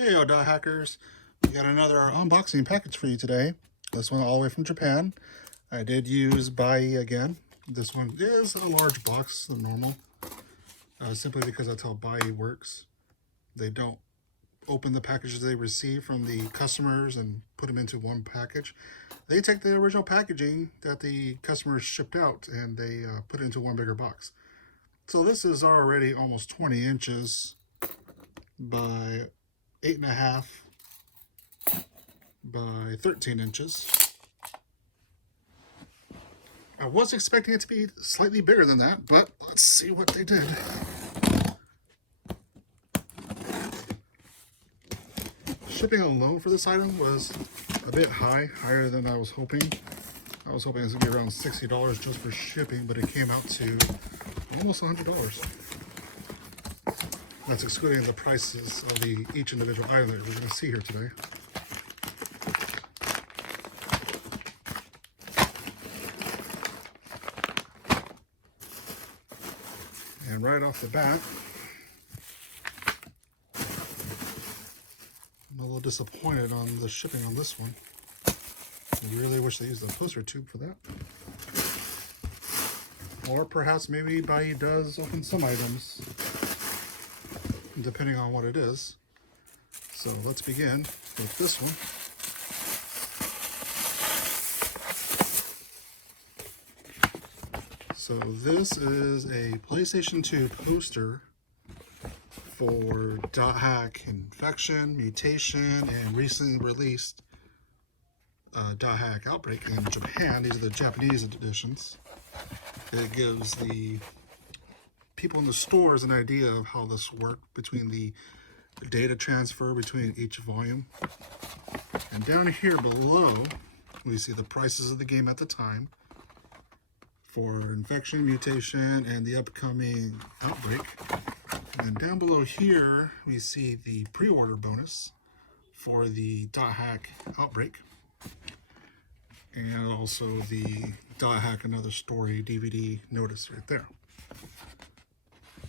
Hey, Dot Hackers. We got another unboxing package for you today. This one all the way from Japan. I did use Buyee again. This one is a large box than normal, simply because that's how Buyee works. They don't open the packages they receive from the customers and put them into one package. They take the original packaging that the customers shipped out and they put it into one bigger box. So this is already almost 20 inches by 8.5 by 13 inches. I was expecting it to be slightly bigger than that, but let's see what they did. Shipping alone for this item was a bit higher than I was hoping. I was hoping it was going to be around $60 just for shipping, but it came out to almost $100. That's excluding the prices of each individual item that we're going to see here today. And right off the bat, I'm a little disappointed on the shipping on this one. I really wish they used a poster tube for that. Or perhaps maybe Buyee does open some items, depending on what it is. So let's begin with this one. So this is a PlayStation 2 poster for Dothack Infection, Mutation, and recently released Dothack Outbreak in Japan. These are the Japanese editions. It gives the people in the stores an idea of how this worked between the data transfer between each volume. And down here below, we see the prices of the game at the time for Infection, Mutation, and the upcoming Outbreak. And then down below here, we see the pre-order bonus for the Dothack Outbreak. And also the Dothack Another Story DVD notice right there.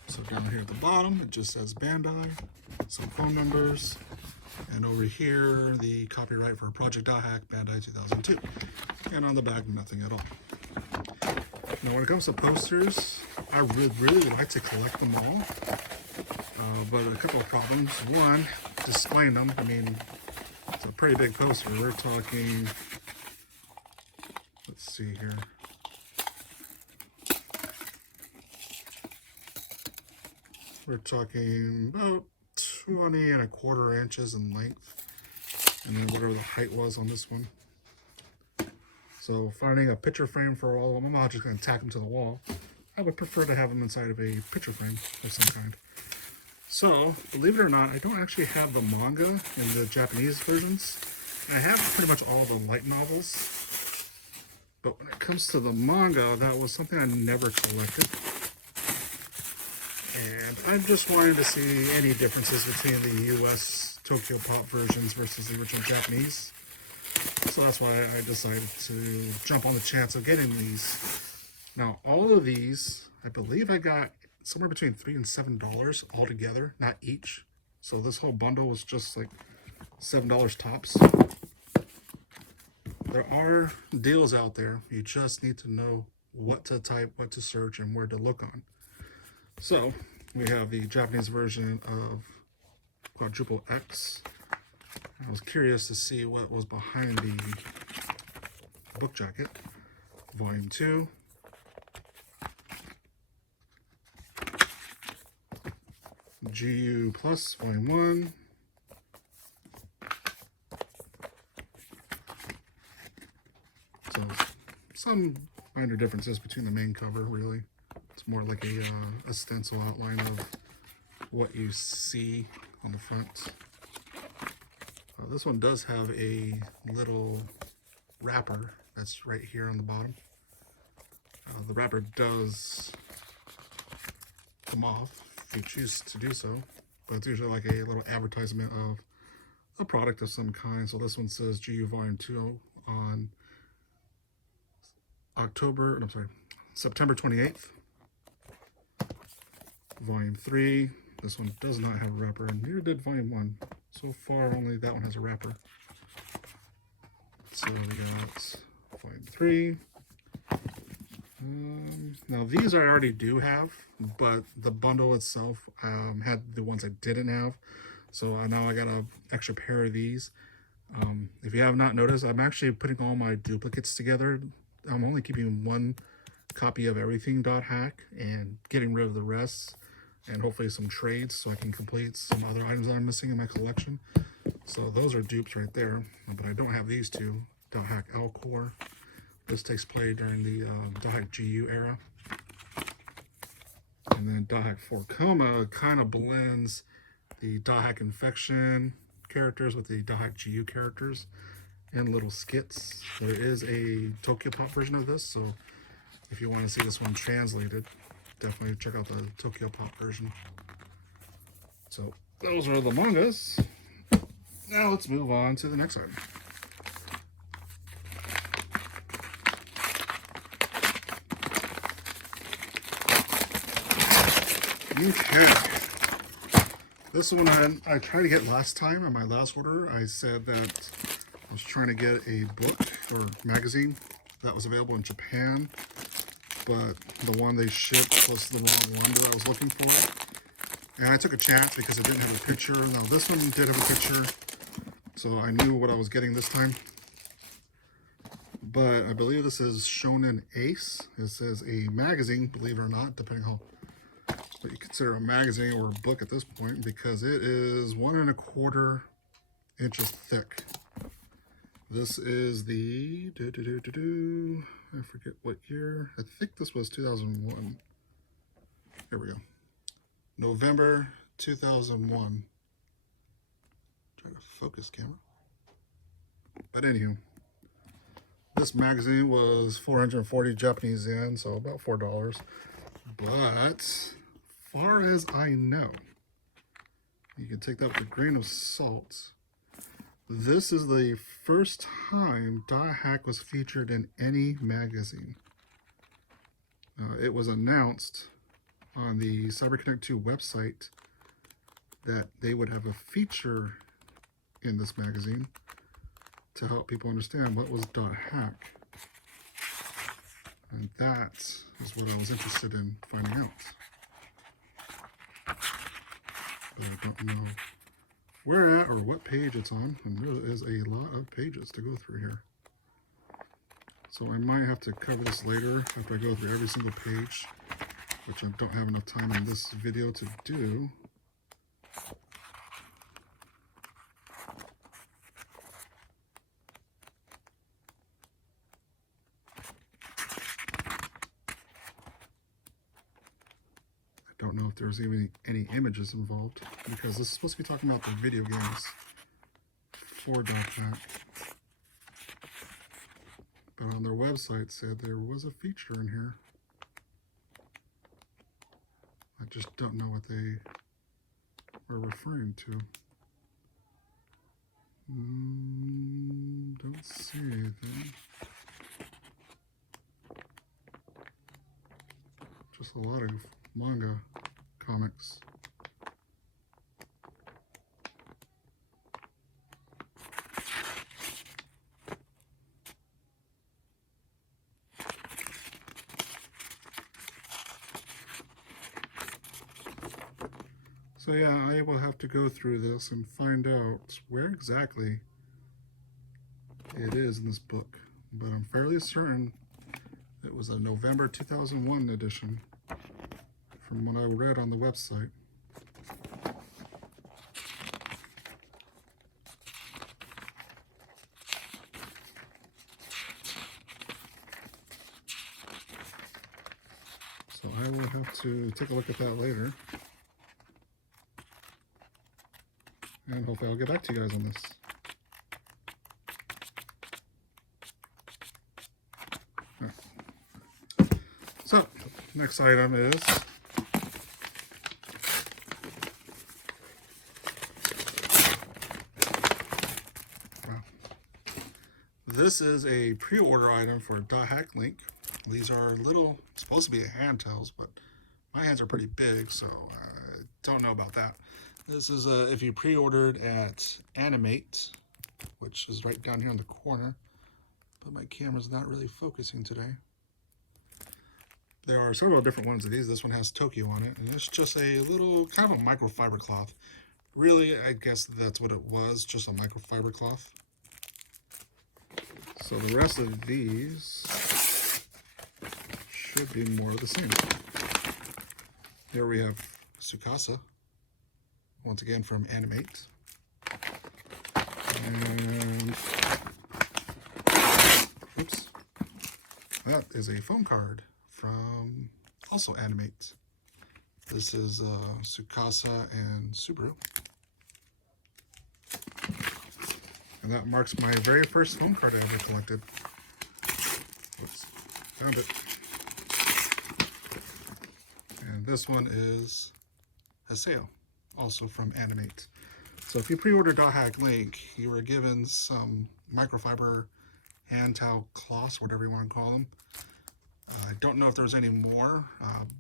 So down here at the bottom, it just says Bandai, some phone numbers, and over here, the copyright for Project Dothack, Bandai 2002. And on the back, nothing at all. Now, when it comes to posters, I would really like to collect them all, but a couple of problems. One, displaying them. I mean, it's a pretty big poster. We're talking, let's see here. We're talking about 20¼ inches in length, and then whatever the height was on this one. So finding a picture frame for all of them, I'm not just going to tack them to the wall. I would prefer to have them inside of a picture frame of some kind. So, believe it or not, I don't actually have the manga in the Japanese versions. I have pretty much all the light novels. But when it comes to the manga, that was something I never collected. And I just wanted to see any differences between the US Tokyo Pop versions versus the original Japanese. So that's why I decided to jump on the chance of getting these. Now, all of these, I believe I got somewhere between $3 and $7 altogether, not each. So this whole bundle was just like $7 tops. There are deals out there. You just need to know what to type, what to search, and where to look on. So we have the Japanese version of Quadruple X. I was curious to see what was behind the book jacket. Volume 2. GU Plus, Volume 1. So, some minor differences between the main cover, really. It's more like a stencil outline of what you see on the front. This one does have a little wrapper that's right here on the bottom. The wrapper does come off if you choose to do so, but it's usually like a little advertisement of a product of some kind. So this one says GU Volume 2 on September 28th. Volume 3, this one does not have a wrapper, and neither did Volume 1. So far, only that one has a wrapper. So we got volume 3. Now these I already do have, but the bundle itself had the ones I didn't have. So now I got an extra pair of these. If you have not noticed, I'm actually putting all my duplicates together. I'm only keeping one copy of everything .hack and getting rid of the rest, and hopefully some trades so I can complete some other items that I'm missing in my collection. So those are dupes right there, but I don't have these two. Dothack Alcor. This takes place during the Dothack GU era. And then Dothack 4 Coma kind of blends the Dothack Infection characters with the Dothack GU characters and little skits. There is a Tokyo Pop version of this, so if you want to see this one translated, definitely check out the Tokyo Pop version. So those are the mangas. Now let's move on to the next item. Okay, this one I tried to get last time on my last order. I said that I was trying to get a book or magazine that was available in Japan, but the one they shipped was the wrong one that I was looking for. And I took a chance because it didn't have a picture. Now this one did have a picture, so I knew what I was getting this time. But I believe this is Shonen Ace. It says a magazine, believe it or not, depending on what you consider a magazine or a book at this point, because it is 1 1/4 inches thick. This is the I forget what year. I think this was 2001. Here we go. November 2001. Try to focus camera. But anywho, this magazine was 440 Japanese yen, so about $4. But far as I know, you can take that with a grain of salt. This is the first time Dothack was featured in any magazine. It was announced on the CyberConnect 2 website that they would have a feature in this magazine to help people understand what was .hack. And that is what I was interested in finding out. But I don't know where at or what page it's on, and there is a lot of pages to go through here. So I might have to cover this later after I go through every single page, which I don't have enough time in this video to do. Don't know if there's even any images involved, because this is supposed to be talking about the video games for Dothack. But on their website said there was a feature in here. I just don't know what they are referring to. Don't see anything. Just a lot of manga comics. So yeah, I will have to go through this and find out where exactly it is in this book. But I'm fairly certain it was a November 2001 edition from what I read on the website. So I will have to take a look at that later. And hopefully I'll get back to you guys on this. Right. So, next item is this is a pre-order item for Dothack Link. These are little, supposed to be handhelds, but my hands are pretty big, so I don't know about that. This is if you pre-ordered at Animate, which is right down here in the corner, but my camera's not really focusing today. There are several different ones of these. This one has Tokio on it, and it's just a little kind of a microfiber cloth. Really, I guess that's what it was, just a microfiber cloth. So the rest of these should be more of the same. Here we have Tsukasa, once again from Animate. And, oops, that is a phone card from also Animate. This is Tsukasa and Subaru. And that marks my very first phone card I ever collected. Oops, found it. And this one is Haseo, also from Animate. So if you pre-order Dothack Link, you were given some microfiber hand towel cloths, whatever you want to call them. I don't know if there's any more,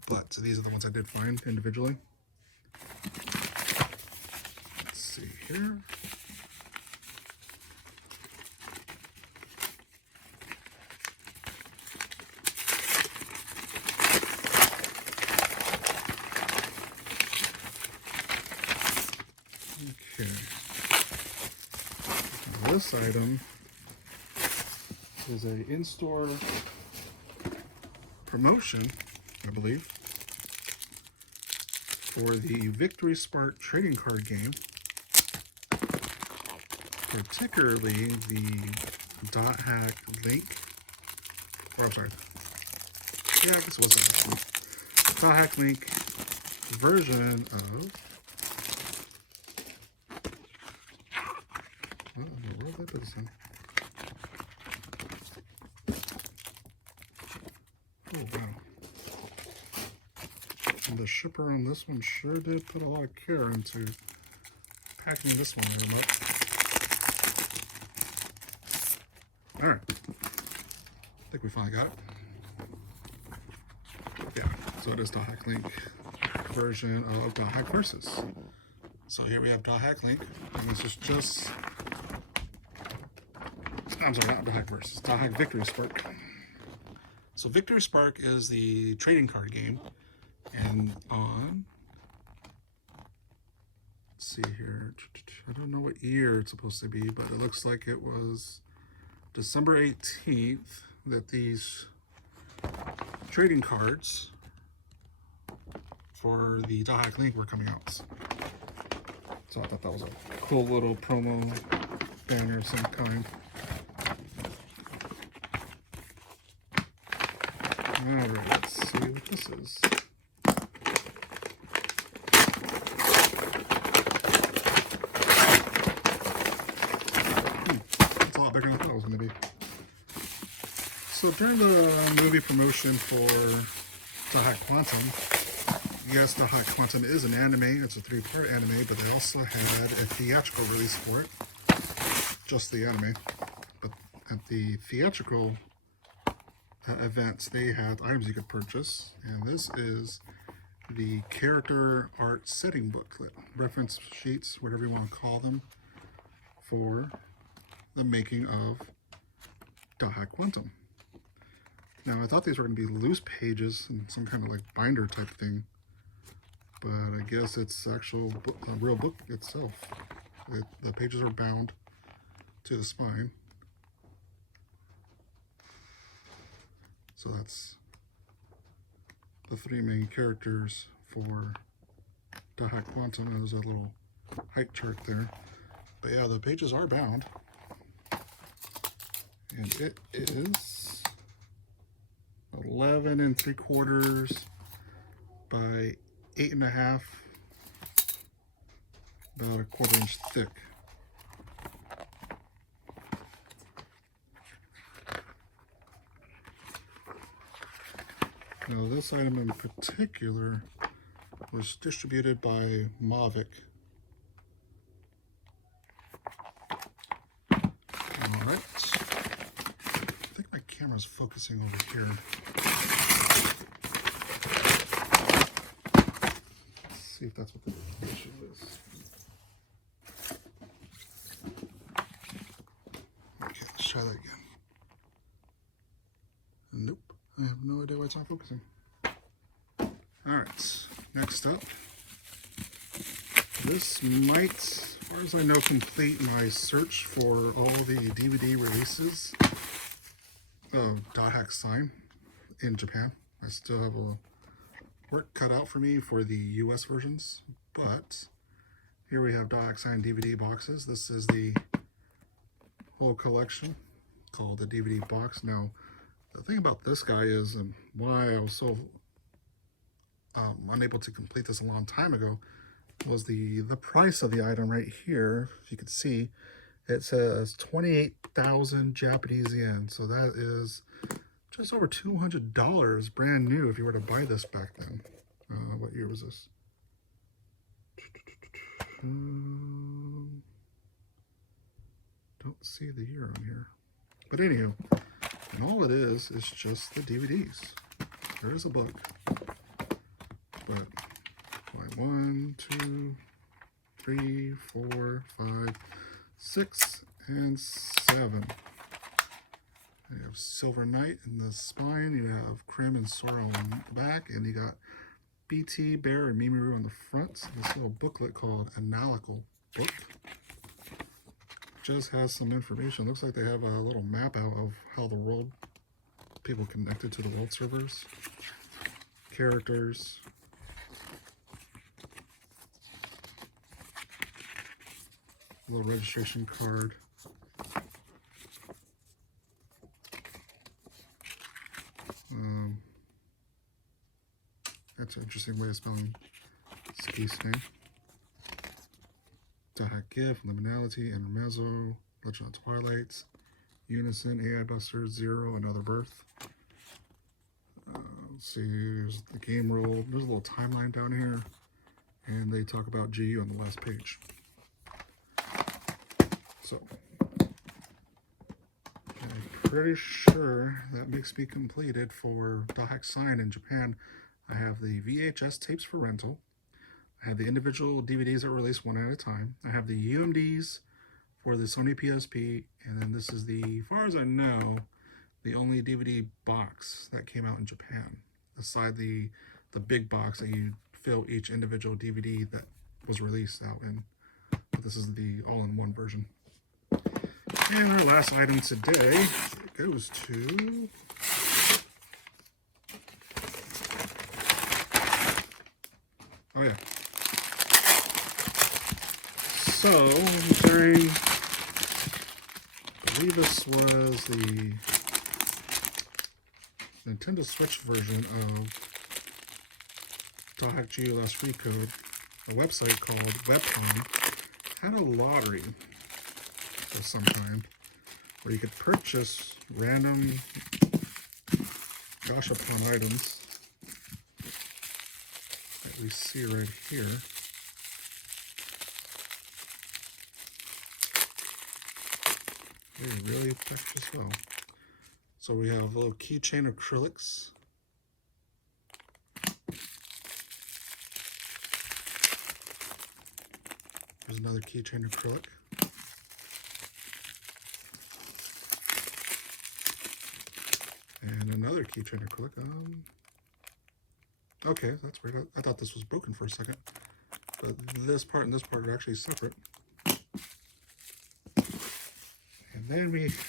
but these are the ones I did find individually. Let's see here. Okay. This item is a in-store promotion, I believe, for the Victory Spark trading card game, particularly the Dothack Link, or I'm sorry, yeah, I guess it wasn't this one. Dothack Link version of, I don't know where that is in. Oh, wow. And the shipper on this one sure did put a lot of care into packing this one up. Alright. I think we finally got it. Yeah, so it is Dothack Link version of Dothack Versus. So here we have Dothack Link, and this is just, I'm sorry, not Dothack Versus, Dothack Victory Spark. So Victory Spark is the trading card game, and on, let's see here, I don't know what year it's supposed to be, but it looks like it was December 18th that these trading cards for the Dothack Link were coming out. So I thought that was a cool little promo banner of some kind. Alright, let's see what this is. That's a lot bigger than I thought it was going to be. So during the movie promotion for Dothack Quantum, yes, Dothack Quantum is an anime. It's a 3-part anime, but they also had a theatrical release for it. Just the anime. But at the theatrical events, they had items you could purchase, and this is the character art setting booklet, reference sheets, whatever you want to call them, for the making of Dothack Quantum. Now, I thought these were going to be loose pages and some kind of like binder type thing, but I guess it's actual book, a real book itself. The pages are bound to the spine. So that's the 3 main characters for Dothack Quantum. And there's a little height chart there. But yeah, the pages are bound. And it is 11 3/4 by 8.5, about a 1/4 inch thick. Now this item in particular was distributed by Mavic. Alright. I think my camera's focusing over here. Let's see if that's what the issue is. try that again. Nope. I have no idea why it's not focusing. Alright, next up. This might, as far as I know, complete my search for all the DVD releases of Dothack Sign in Japan. I still have a work cut out for me for the US versions, but here we have Dothack Sign DVD boxes. This is the whole collection called the DVD box. Now, the thing about this guy is, and why I was so unable to complete this a long time ago, was the price of the item right here. If you can see, it says 28,000 Japanese yen. So that is just over $200 brand new if you were to buy this back then. What year was this? Don't see the year on here. But anywho, and all it is just the DVDs. There is a book. But 1, 2, 3, 4, 5, 6, and 7. You have Silver Knight in the spine. You have Crim and Sora on the back, and you got BT, Bear, and Mimiru on the front. This little booklet called Analytical Book just has some information. Looks like they have a little map out of how the world, people connected to the world servers, characters. Little registration card. That's an interesting way of spelling Ski's name. Dothack Gift, Liminality, Intermezzo, Legend of Twilight, Unison, AI Buster, Zero, Another Birth. Let's see, here's the game rule. There's a little timeline down here, and they talk about GU on the last page. So, I'm pretty sure that makes me completed for Dothack Sign in Japan. I have the VHS tapes for rental. I have the individual DVDs that were released one at a time. I have the UMDs for the Sony PSP, and then this is the, as far as I know, the only DVD box that came out in Japan, aside the big box that you fill each individual DVD that was released out in. But this is the all-in-one version. And our last item today goes to oh yeah. So, I believe this was the Nintendo Switch version of Dothack GU Last Free Code. A website called Webpon had a lottery of some kind where you could purchase random gashapon items that we see right here. They're really packaged as well. So we have little keychain acrylics. There's another keychain acrylic. And another keychain acrylic. Okay, that's weird. I thought this was broken for a second. But this part and this part are actually separate. And then we have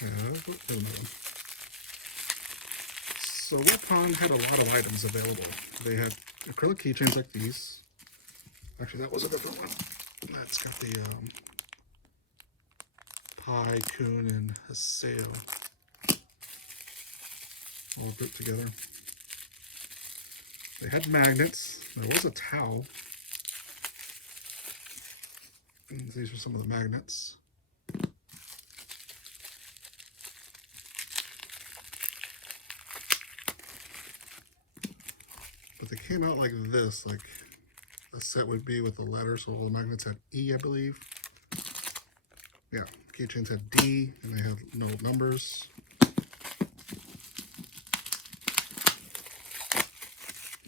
another one. So Webpon had a lot of items available. They had acrylic keychains like these. Actually, that was a different one. That's got the Pi, Kun, and Haseo all grouped together. They had magnets. There was a towel. And these are some of the magnets. But they came out like this, like a set would be with the letters. So all the magnets had E, I believe. Yeah, keychains had D, and they had no numbers.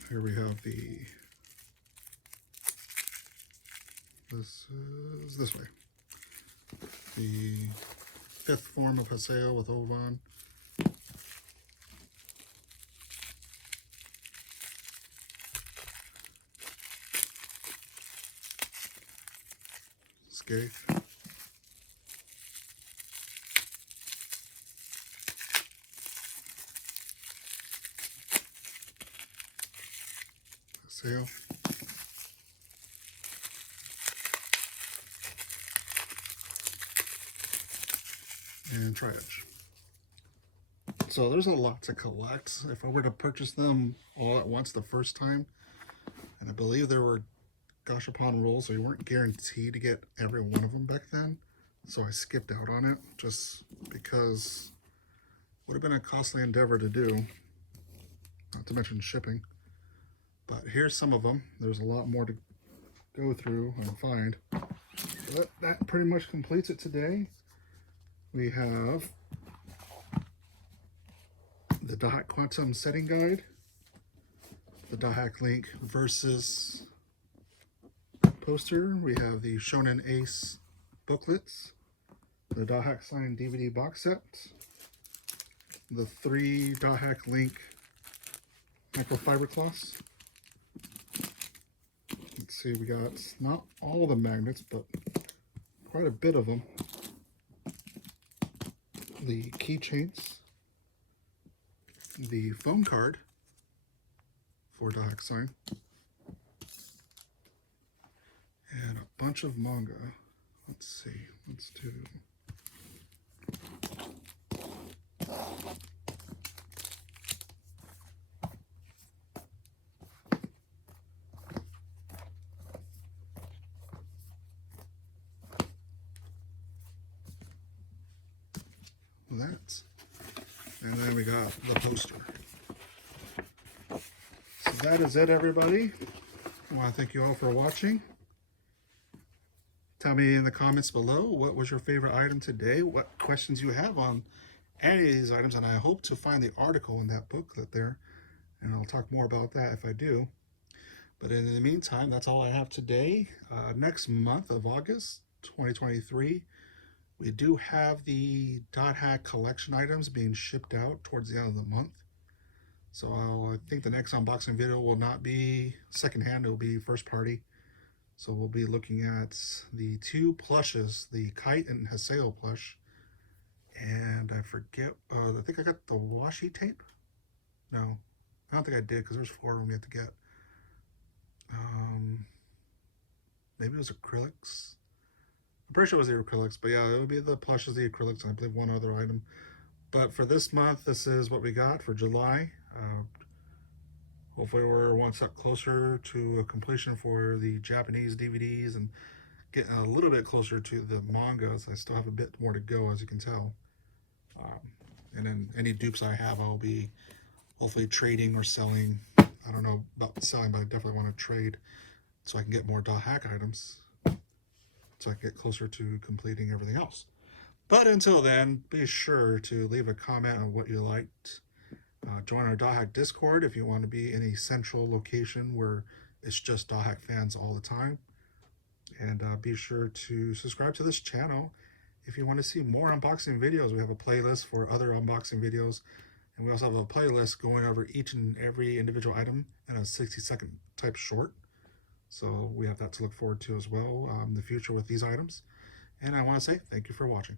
Here we have this is this way. The fifth form of Haseo with Ovan. Scathe. Haseo. And Tri-Edge. So there's a lot to collect. If I were to purchase them all at once the first time, and I believe there were gashapon rules, so you weren't guaranteed to get every one of them back then. So I skipped out on it just because it would have been a costly endeavor to do, not to mention shipping. But here's some of them. There's a lot more to go through and find. But that pretty much completes it today. We have the Dothack Quantum Setting Guide, the Dothack Link versus poster. We have the Shonen Ace booklets, the Dothack signed DVD box set, the 3 Dothack Link microfiber cloths. Let's see, we got not all the magnets, but quite a bit of them. The keychains, the phone card for Dothack sign, and a bunch of manga. Let's see, let's do that. And then we got the poster. So that is it, everybody. I want to thank you all for watching. Tell me in the comments below, what was your favorite item today? What questions you have on any of these items, and I hope to find the article in that booklet there, and I'll talk more about that if I do. But in the meantime, that's all I have today. Next month of August 2023, we do have the Dothack collection items being shipped out towards the end of the month. So I think the next unboxing video will not be secondhand, it will be first party. So we'll be looking at the 2 plushes, the Kite and Haseo plush. And I forget, I think I got the washi tape? No, I don't think I did because there's 4 of them we have to get. Maybe it was acrylics. I'm pretty sure it was the acrylics, but yeah, it would be the plushes, the acrylics, and I believe one other item. But for this month, this is what we got for July. Hopefully we're one step closer to a completion for the Japanese DVDs and getting a little bit closer to the mangas. I still have a bit more to go, as you can tell. And then any dupes I have, I'll be hopefully trading or selling. I don't know about selling, but I definitely want to trade so I can get more Dothack items, so I can get closer to completing everything else. But until then, be sure to leave a comment on what you liked. Join our Dothack Discord if you want to be in a central location where it's just Dothack fans all the time. And be sure to subscribe to this channel if you want to see more unboxing videos. We have a playlist for other unboxing videos. And we also have a playlist going over each and every individual item in a 60-second type short. So we have that to look forward to as well in the future with these items. And I want to say thank you for watching.